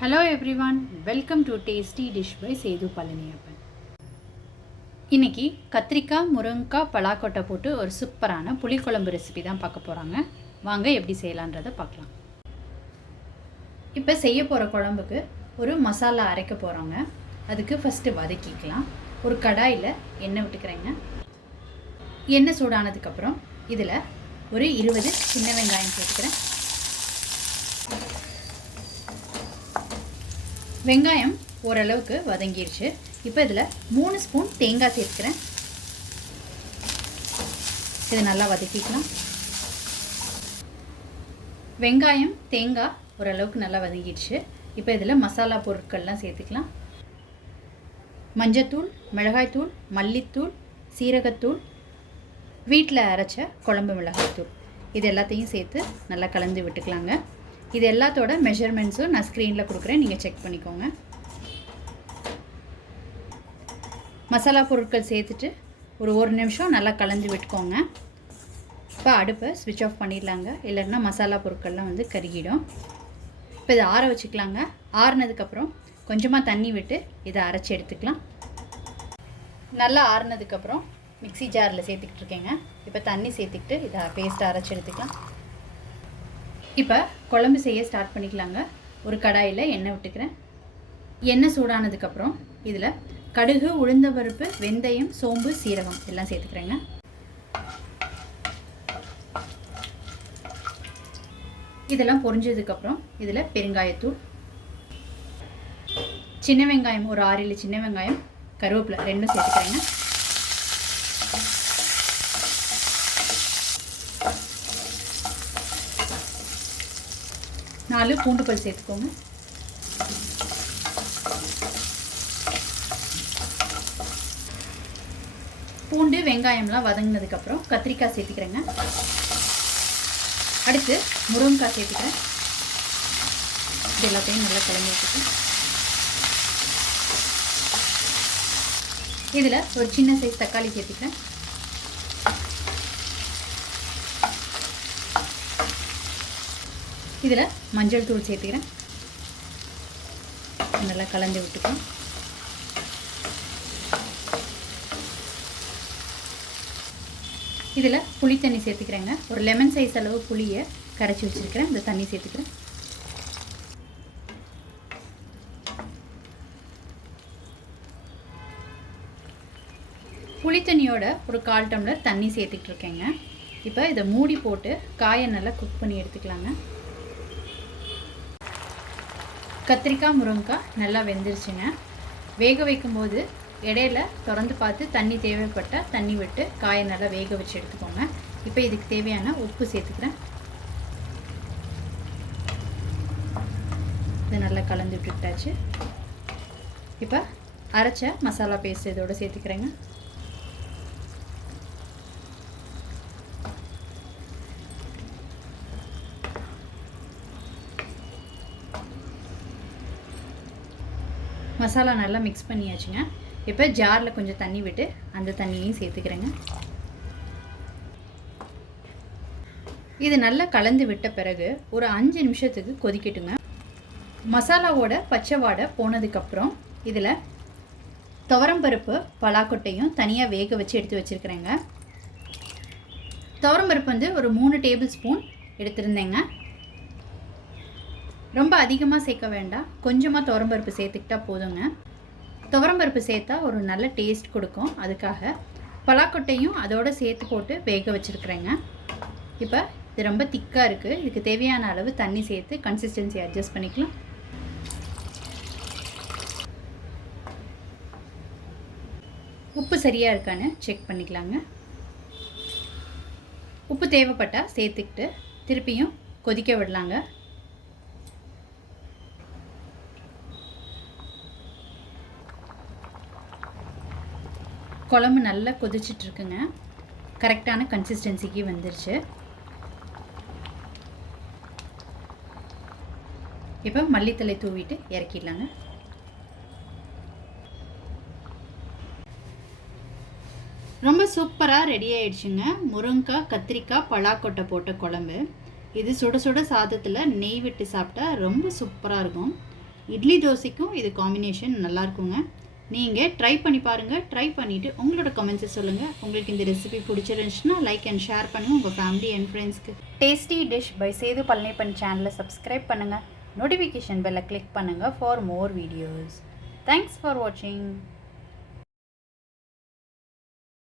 Hello everyone, welcome to Tasty Dish by Sethu Palaniappan. இன்றைக்கி கத்திரிக்காய், முருங்கைக்காய், பலாக்கொட்டை போட்டு ஒரு சூப்பரான புளிக்குழம்பு ரெசிபி தான் பார்க்க போகிறாங்க. வாங்க எப்படி செய்யலான்றதை பார்க்கலாம். இப்போ செய்ய போகிற குழம்புக்கு ஒரு மசாலா அரைக்க போகிறோங்க. அதுக்கு ஃபஸ்ட்டு வதக்கிக்கலாம். ஒரு கடாயில் எண்ணெய் விட்டுக்கிறேங்க. எண்ணெய் சூடானதுக்கப்புறம் இதில் ஒரு 20 சின்ன வெங்காயம் சேர்த்துக்கிறேன். வெங்காயம் ஓரளவுக்கு வதங்கிடுச்சு. இப்போ இதில் 3 ஸ்பூன் தேங்காய் சேர்த்துக்கிறேன். இது நல்லா வதக்கிக்கலாம். வெங்காயம் தேங்காய் ஓரளவுக்கு நல்லா வதங்கிடுச்சு. இப்போ இதில் மசாலா பொருட்கள்லாம் சேர்த்துக்கலாம். மஞ்சத்தூள், மிளகாய்த்தூள், மல்லித்தூள், சீரகத்தூள், வீட்டில் அரைச்ச குழம்பு மிளகாய்த்தூள், இது எல்லாத்தையும் சேர்த்து நல்லா கலந்து விட்டுக்கலாங்க. இது எல்லாத்தோட மெஷர்மெண்ட்ஸும் நான் ஸ்க்ரீனில் கொடுக்குறேன், நீங்கள் செக் பண்ணிக்கோங்க. மசாலா பொருட்கள் சேர்த்துட்டு ஒரு நிமிஷம் நல்லா கலந்து விட்டுக்கோங்க. இப்போ அடுப்பை ஸ்விட்ச் ஆஃப் பண்ணிடலாங்க, இல்லைன்னா மசாலா பொருட்கள்லாம் கருகிடும். இப்போ இதை ஆற வச்சுக்கலாங்க. ஆறுனதுக்கப்புறம் கொஞ்சமாக தண்ணி விட்டு இதை அரைச்சி எடுத்துக்கலாம். நல்லா ஆறுனதுக்கப்புறம் மிக்ஸி ஜாரில் சேர்த்துக்கிட்டு இருக்கேங்க. இப்போ தண்ணி சேர்த்துக்கிட்டு இதை பேஸ்ட்டாக அரைச்சி எடுத்துக்கலாம். இப்போ குழம்பு செய்ய ஸ்டார்ட் பண்ணிக்கலாங்க. ஒரு கடாயில் எண்ணெய் விட்டுக்கிறேன். எண்ணெய் சூடானதுக்கப்புறம் இதில் கடுகு, உளுந்தம்பருப்பு, வெந்தயம், சோம்பு, சீரகம் எல்லாம் சேர்த்துக்கிறேங்க. இதெல்லாம் பொரிஞ்சதுக்கப்புறம் இதில் பெருங்காயத்தூள், சின்ன வெங்காயம் ஒரு 6 சின்ன வெங்காயம், கருவேப்பிலை ரெண்டும் சேர்த்துக்கிறேங்க. நாலு பூண்டு பல் சேர்த்துக்கோங்க. பூண்டு வெங்காயம்லாம் வதங்கினதுக்கப்புறம் கத்திரிக்காய் சேர்த்துக்கிறேங்க. அடுத்து முருங்கைக்காய் சேர்த்துக்கிறேன். இது எல்லாத்தையும் நல்லா கலந்து வச்சுக்கேன். இதில் ஒரு சின்ன சைஸ் தக்காளி சேர்த்துக்கிறேன். இதில் மஞ்சள் தூள் சேர்த்துக்கிறேன். நல்லா கலந்து விட்டுக்கலாம். இதில் புளி தண்ணி சேர்த்துக்கிறேங்க. ஒரு லெமன் சைஸ் அளவு புளியை கரைச்சி வச்சுருக்கிறேன். இந்த தண்ணி சேர்த்துக்கிறேன். புளி தண்ணியோட ஒரு 1/4 டம்ளர் தண்ணி சேர்த்துக்கிட்டு இருக்கேங்க. இப்போ இதை மூடி போட்டு காயை நல்லா குக் பண்ணி எடுத்துக்கலாங்க. கத்திரிக்காய், முருங்கைக்காய் நல்லா வெந்துருச்சுங்க. வேக வைக்கும்போது இடையில திறந்து பார்த்து தண்ணி தேவைப்பட்டால் தண்ணி விட்டு காயை நல்லா வேக வச்சு எடுத்துக்கோங்க. இப்போ இதுக்கு தேவையான உப்பு சேர்த்துக்கிறேன். இதை நல்லா கலந்து விட்டுட்டாச்சு. இப்போ அரைச்ச மசாலா பேஸ்ட் இதோடு சேர்த்துக்கிறேங்க. மசாலா நல்லா மிக்ஸ் பண்ணியாச்சுங்க. இப்போ ஜாரில் கொஞ்சம் தண்ணி விட்டு அந்த தண்ணியையும் சேர்த்துக்கிறேங்க. இது நல்லா கலந்து விட்ட பிறகு ஒரு 5 நிமிஷத்துக்கு கொதிக்கட்டுங்க. மசாலாவோட பச்சை வாடை போனதுக்கப்புறம் இதில் துவரம்பருப்பு, பலாக்கொட்டையும் தனியாக வேக வச்சு எடுத்து வச்சுருக்கிறேங்க. துவரம்பருப்பு ஒரு 3 டேபிள் ஸ்பூன் எடுத்துருந்தேங்க. ரொம்ப அதிகமாக சேர்க்க வேண்டாம், கொஞ்சமாக துவரம்பருப்பு சேர்த்துக்கிட்டா போதுங்க. துவரம்பருப்பு சேர்த்தா ஒரு நல்ல டேஸ்ட் கொடுக்கும். அதுக்காக பலாக்கொட்டையும் அதோடு சேர்த்து போட்டு வேக வச்சுருக்குறேங்க. இப்போ இது ரொம்ப திக்காக இருக்குது. இதுக்கு தேவையான அளவு தண்ணி சேர்த்து கன்சிஸ்டன்சி அட்ஜஸ்ட் பண்ணிக்கலாம். உப்பு சரியாக இருக்கான்னு செக் பண்ணிக்கலாங்க. உப்பு தேவைப்பட்டால் சேர்த்துக்கிட்டு திருப்பியும் கொதிக்க விடலாங்க. குழம்பு நல்லா கொதிச்சிட்ருக்குங்க. கரெக்டான கன்சிஸ்டன்சிக்கு வந்துருச்சு. இப்போ மல்லித்தலை தூவிட்டு இறக்கிடலாங்க. ரொம்ப சூப்பராக ரெடி ஆகிடுச்சுங்க. முருங்கைக்காய், கத்திரிக்காய், பலாக்கொட்டை போட்ட குழம்பு. இது சுட சுட சாதத்தில் நெய் விட்டு சாப்பிட்டா ரொம்ப சூப்பராக இருக்கும். இட்லி தோசைக்கும் இது காம்பினேஷன் நல்லாயிருக்குங்க. நீங்கள் ட்ரை பண்ணி பாருங்கள். ட்ரை பண்ணிவிட்டு உங்களோட கமெண்ட்ஸை சொல்லுங்கள். உங்களுக்கு இந்த ரெசிபி பிடிச்சிருந்துச்சுன்னா லைக் அண்ட் ஷேர் பண்ணுங்கள் உங்கள் ஃபேமிலி அண்ட் ஃப்ரெண்ட்ஸ்க்கு. Tasty Dish by Sethu Palaniappan சேனலை சப்ஸ்கிரைப் பண்ணுங்கள். நோட்டிஃபிகேஷன் பெல்லை கிளிக் பண்ணுங்கள் for more videos. Thanks for வாட்சிங்.